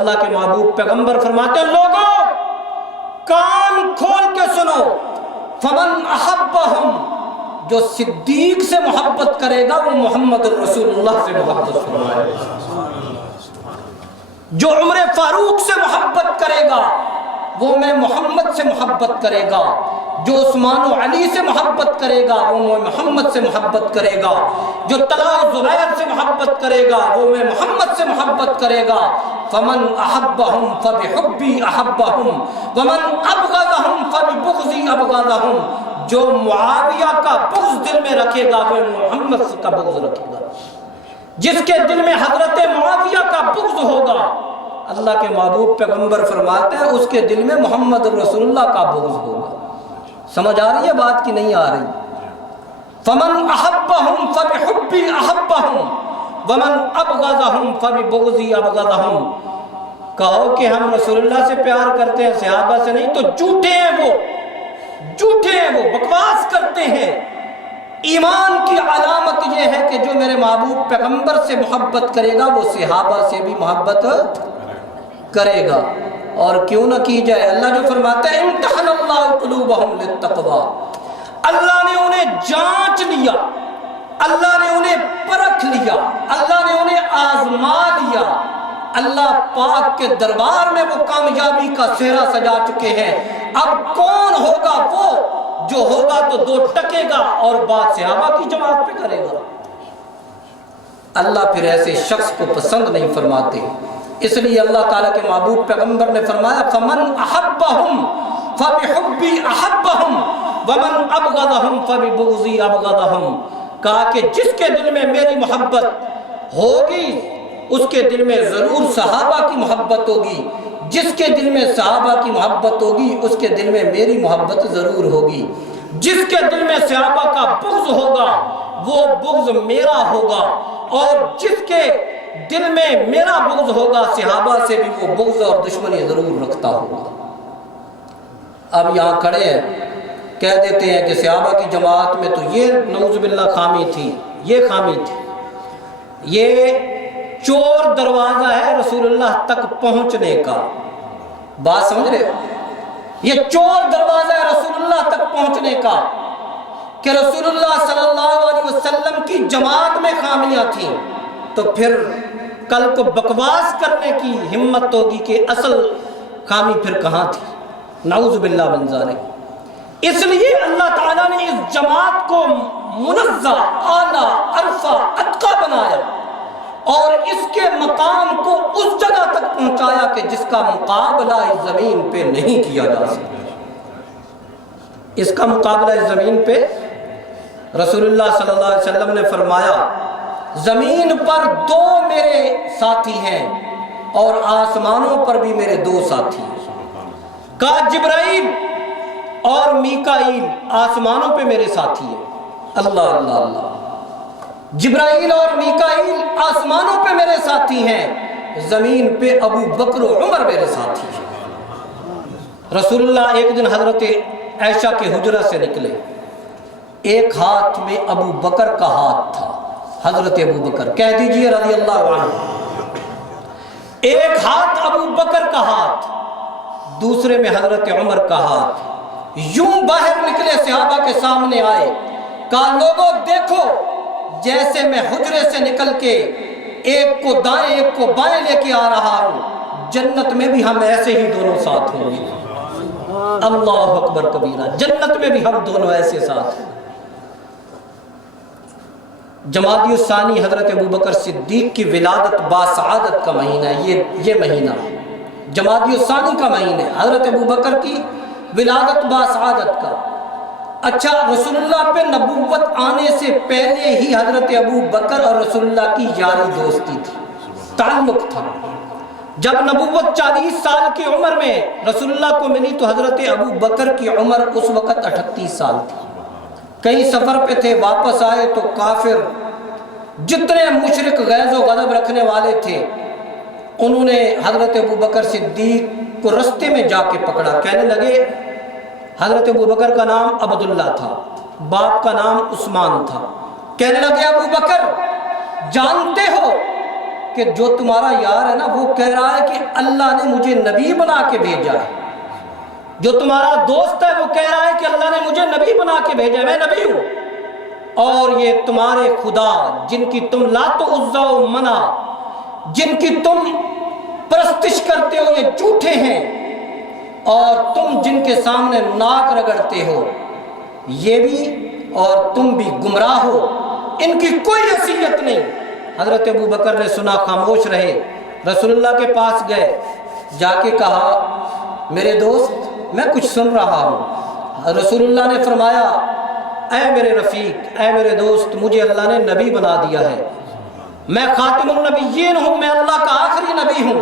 اللہ کے محبوب پیغمبر فرماتے ہیں لوگوں کان کھول کے سنو، فمن احبہم، جو صدیق سے محبت کرے گا وہ محمد رسول اللہ سے محبت فرمائے گا، جو عمر فاروق سے محبت کرے گا وہ میں محمد سے محبت کرے گا، جو عثمان و علی سے محبت کرے گا وہ میں محمد سے محبت کرے گا، جو طلحہ و زبیر سے محبت کرے گا وہ میں محمد سے محبت کرے گا۔ فمن احبہم فبحبی احبہم ومن ابغضہم فببغضی ابغضہم، جو معاویہ کا بغض دل میں رکھے گا وہ محمد کا بغض رکھے گا، جس کے دل میں حضرت معاویہ کا بغض ہوگا اللہ کے محبوب پیغمبر فرماتے ہیں اس کے دل میں محمد رسول اللہ کا بغض ہوگا۔ سمجھ آ رہی ہے بات کی نہیں آ رہی؟ فمن احبہم فبحبی احبہم ومن ابغضہم فببغضی ابغضہم، کہو کہ ہم رسول اللہ سے پیار کرتے ہیں صحابہ سے نہیں تو جھوٹے ہیں وہ، جھوٹے ہیں وہ، بکواس کرتے ہیں۔ ایمان کی علامت یہ ہے کہ جو میرے محبوب پیغمبر سے محبت کرے گا وہ صحابہ سے بھی محبت کرے گا، اور کیوں نہ کی جائے۔ اللہ جو فرماتا ہے امتحن اللہ قلوبہم للتقوی، اللہ نے انہیں جانچ لیا، اللہ نے انہیں پرکھ لیا، اللہ نے انہیں آزما لیا۔ اللہ پاک کے دربار میں وہ کامیابی کا سہرا سجا چکے ہیں۔ اب کون ہوگا وہ جو ہوگا تو دو ٹکے گا اور بات صحابہ کی جماعت پہ کرے گا؟ اللہ پھر ایسے شخص کو پسند نہیں فرماتے، اس لیے اللہ تعالیٰ کے محبوب پیغمبر نے فرمایا فمن احبہم فبحبی احبہم ومن ابغضہم فببغضی ابغضہم، کہا کہ جس کے دل میں میری محبت ہوگی اس کے دل میں ضرور صحابہ کی محبت ہوگی، جس کے دل میں صحابہ کی محبت ہوگی اس کے دل میں میری محبت ضرور ہوگی، جس کے دل میں صحابہ کا بغض ہوگا وہ بغض میرا ہوگا، اور جس کے دل میں میرا بغض ہوگا صحابہ سے بھی وہ بغض اور دشمنی ضرور رکھتا ہوگا۔ اب یہاں کھڑے ہیں کہہ دیتے ہیں کہ صحابہ کی جماعت میں تو یہ نعوذ باللہ خامی تھی، یہ خامی تھی، یہ چور دروازہ ہے رسول اللہ تک پہنچنے کا۔ بات سمجھ رہے ہو؟ یہ چور دروازہ ہے رسول اللہ تک پہنچنے کا، کہ رسول اللہ صلی اللہ علیہ وسلم کی جماعت میں خامیاں تھیں تو پھر کل کو بکواس کرنے کی ہمت ہوگی کہ اصل خامی پھر کہاں تھی؟ نعوذ باللہ من ذالک۔ اس لیے اللہ تعالیٰ نے اس جماعت کو منزہ، اعلیٰ، عرفہ، اتقیٰ بنایا اور اس کے مقام کو اس جگہ تک پہنچایا کہ جس کا مقابلہ اس زمین پہ نہیں کیا جا سکتا۔ اس کا مقابلہ اس زمین پہ رسول اللہ صلی اللہ علیہ وسلم نے فرمایا زمین پر دو میرے ساتھی ہیں اور آسمانوں پر بھی میرے دو ساتھی ہیں۔ کہا جبرائیل اور میکائیل آسمانوں پہ میرے ساتھی ہیں۔ اللہ اللہ اللہ، جبرائیل اور میکائیل آسمانوں پہ میرے ساتھی ہیں، زمین پہ ابو بکر و عمر میرے ساتھی ہیں۔ رسول اللہ ایک دن حضرت عائشہ کے حجرہ سے نکلے، ایک ہاتھ میں ابو بکر کا ہاتھ تھا، حضرت ابو بکر کہہ دیجئے رضی اللہ عنہ، ایک ہاتھ ابو بکر کا ہاتھ، دوسرے میں حضرت عمر کا ہاتھ۔ یوں باہر نکلے صحابہ کے سامنے آئے، کہا لوگوں دیکھو جیسے میں حجرے سے نکل کے ایک کو دائیں ایک کو بائیں لے کے آ رہا ہوں، جنت میں بھی ہم ایسے ہی دونوں ساتھ ہوں گے۔ اللہ اکبر کبیرہ، جنت میں بھی ہم دونوں ایسے ساتھ ہیں۔ جمادی الثانی حضرت ابوبکر صدیق کی ولادت باسعادت کا مہینہ ہے، یہ مہینہ جمادی الثانی کا مہینہ ہے، حضرت ابوبکر کی ولادت باسعادت کا۔ اچھا، رسول اللہ پہ نبوت آنے سے پہلے ہی حضرت ابو بکر اور رسول اللہ کی یاری دوستی تھی، تعلق تھا۔ جب نبوت 40 سال کی عمر میں رسول اللہ کو ملی تو حضرت ابو بکر کی عمر اس وقت 38 سال تھی۔ کئی سفر پہ تھے، واپس آئے تو کافر جتنے مشرک غیظ و غضب رکھنے والے تھے انہوں نے حضرت ابو بکر صدیق کو رستے میں جا کے پکڑا، کہنے لگے حضرت ابو بکر کا نام عبداللہ تھا، باپ کا نام عثمان تھا، کہنے لگے ابو بکر جانتے ہو کہ جو تمہارا یار ہے نا وہ کہہ رہا ہے کہ اللہ نے مجھے نبی بنا کے بھیجا ہے، جو تمہارا دوست ہے وہ کہہ رہا ہے کہ اللہ نے مجھے نبی بنا کے بھیجا ہے، میں نبی ہوں، اور یہ تمہارے خدا جن کی تم لات و عزا و منع جن کی تم پرستش کرتے ہو یہ جھوٹے ہیں، اور تم جن کے سامنے ناک رگڑتے ہو یہ بھی اور تم بھی گمراہ ہو، ان کی کوئی حیثیت نہیں۔ حضرت ابو بکر نے سنا، خاموش رہے، رسول اللہ کے پاس گئے، جا کے کہا میرے دوست میں کچھ سن رہا ہوں۔ رسول اللہ نے فرمایا اے میرے رفیق، اے میرے دوست، مجھے اللہ نے نبی بنا دیا ہے، میں خاتم النبیین ہوں، میں اللہ کا آخری نبی ہوں،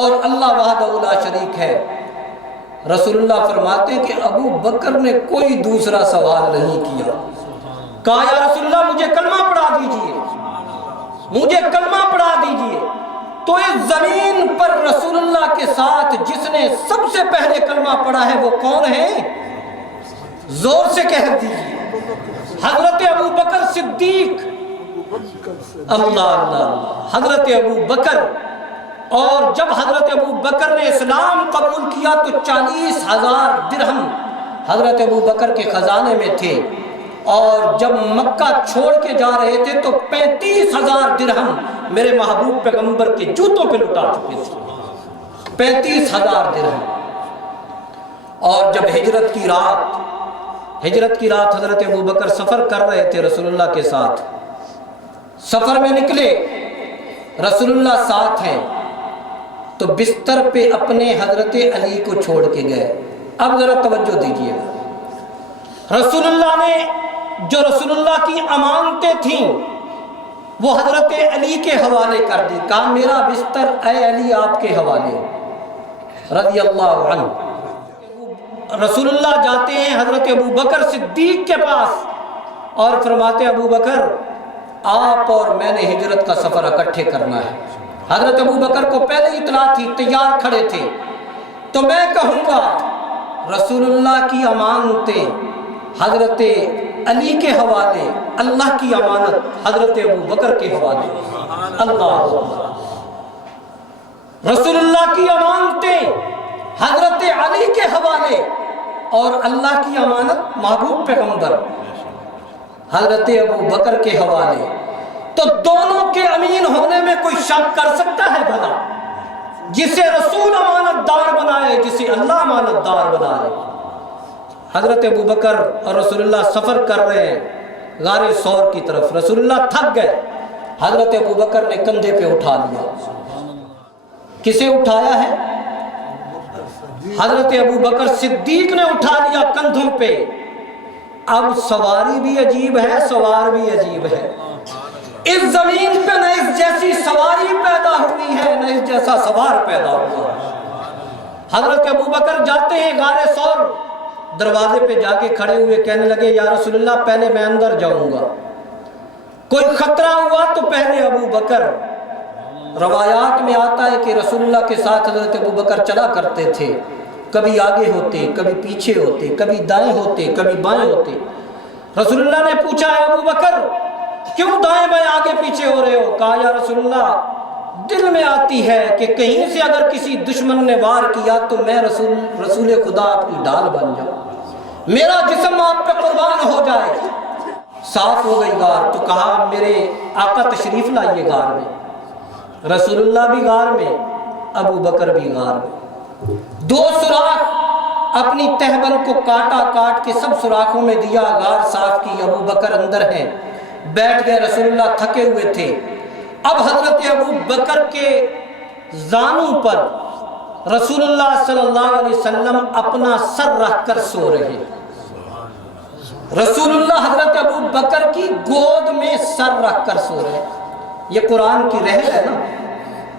اور اللہ وحدہ لا شریک ہے۔ رسول اللہ فرماتے ہیں کہ ابو بکر نے کوئی دوسرا سوال نہیں کیا، کہا یا رسول اللہ مجھے کلمہ پڑھا دیجئے، مجھے کلمہ پڑھا دیجئے۔ تو اس زمین پر رسول اللہ کے ساتھ جس نے سب سے پہلے کلمہ پڑھا ہے وہ کون ہے؟ زور سے کہہ دیجئے، حضرت ابو بکر صدیق۔ اللہ اللہ، حضرت ابو بکر۔ اور جب حضرت ابو بکر نے اسلام قبول کیا تو 40,000 درہم حضرت ابو بکر کے خزانے میں تھے، اور جب مکہ چھوڑ کے جا رہے تھے تو 35,000 درہم میرے محبوب پیغمبر کے جوتوں پہ لٹا چکے تھے، 35,000 درہم۔ اور جب ہجرت کی رات حضرت ابو بکر سفر کر رہے تھے رسول اللہ کے ساتھ، سفر میں نکلے، رسول اللہ ساتھ ہیں، تو بستر پہ اپنے حضرت علی کو چھوڑ کے گئے۔ اب ذرا توجہ دیجئے، رسول اللہ نے جو رسول اللہ کی امانتیں تھیں وہ حضرت علی کے حوالے کر دی، کہا میرا بستر اے علی آپ کے حوالے رضی اللہ عنہ۔ رسول اللہ جاتے ہیں حضرت ابو بکر صدیق کے پاس اور فرماتے ابو بکر آپ اور میں نے ہجرت کا سفر اکٹھے کرنا ہے۔ حضرت ابو بکر کو پہلے اطلاع تھی، تیار کھڑے تھے، تو میں کہوں گا رسول اللہ کی امانتیں حضرت علی کے حوالے، اللہ کی امانت حضرت ابو بکر کے حوالے۔ اللہ، رسول اللہ کی امانتیں حضرت علی کے حوالے اور اللہ کی امانت محبوب پیغمبر حضرت ابو بکر کے حوالے۔ تو دونوں کے امین ہونے میں کوئی شک کر سکتا ہے بھلا؟ جسے رسول امانت دار بنائے، جسے اللہ امانت دار بنائے۔ حضرت ابو بکر اور رسول اللہ سفر کر رہے ہیں غار ثور کی طرف، رسول اللہ تھک گئے، حضرت ابو بکر نے کندھے پہ اٹھا لیا۔ کسے اٹھایا ہے؟ حضرت ابو بکر صدیق نے اٹھا لیا کندھوں پہ۔ اب سواری بھی عجیب ہے، سوار بھی عجیب ہے۔ اس زمین پہ نہ اس جیسی سواری پیدا ہوئی ہے نہ اس جیسا سوار پیدا ہوا ہے۔ حضرت ابو بکر جاتے ہیں غار ثور، دروازے پہ جا کے کھڑے ہوئے کہنے لگے یا رسول اللہ پہلے میں اندر جاؤں گا، کوئی خطرہ ہوا تو پہلے ابو بکر۔ روایات میں آتا ہے کہ رسول اللہ کے ساتھ حضرت ابو بکر چلا کرتے تھے، کبھی آگے ہوتے، کبھی پیچھے ہوتے، کبھی دائیں ہوتے، کبھی بائیں ہوتے۔ رسول اللہ نے پوچھا ہے ابو بکر کیوں دائیں بائیں آگے پیچھے ہو رہے ہو؟ کہا یا رسول اللہ دل میں آتی ہے کہ کہیں سے اگر کسی دشمن نے وار کیا تو میں رسول خدا آپ کی ڈال بن جاؤں، میرا جسم آپ پہ قربان ہو جائے۔ صاف ہو گئی غار، تو کہا میرے آقا تشریف لائیے غار میں۔ رسول اللہ بھی غار میں، ابو بکر بھی غار میں۔ دو سوراخ اپنی تہبند کو کاٹ کے سب سوراخوں میں دیا، غار صاف کی، ابو بکر اندر ہیں، بیٹھ گئے۔ رسول اللہ تھکے ہوئے تھے، اب حضرت ابو بکر کے زانوں پر رسول اللہ صلی اللہ علیہ وسلم اپنا سر رکھ کر سو رہے۔ رسول اللہ حضرت ابو بکر کی گود میں سر رکھ کر سو رہے۔ یہ قرآن کی رحل ہے نا،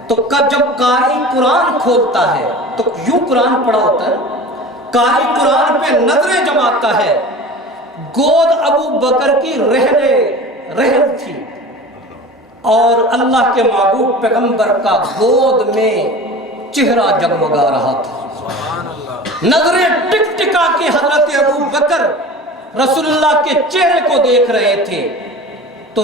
تو جب قاری قرآن کھولتا ہے تو یوں قرآن پڑھا ہوتا ہے، قاری قرآن پہ نظریں جماتا ہے، گود ابو بکر کی رحل تھی، اور اللہ کے محبوب پیغمبر کا گود میں چہرہ جگمگا رہا تھا۔ نظریں ٹک ٹکا کے حضرت ابو بکر رسول اللہ کے چہرے کو دیکھ رہے تھے، تو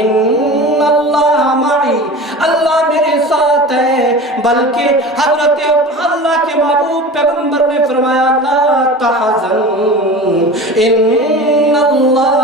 ان اللہ معی، اللہ میرے ساتھ ہے، بلکہ حضرت اللہ کے محبوب پیغمبر نے فرمایا لا تحزن ان اللہ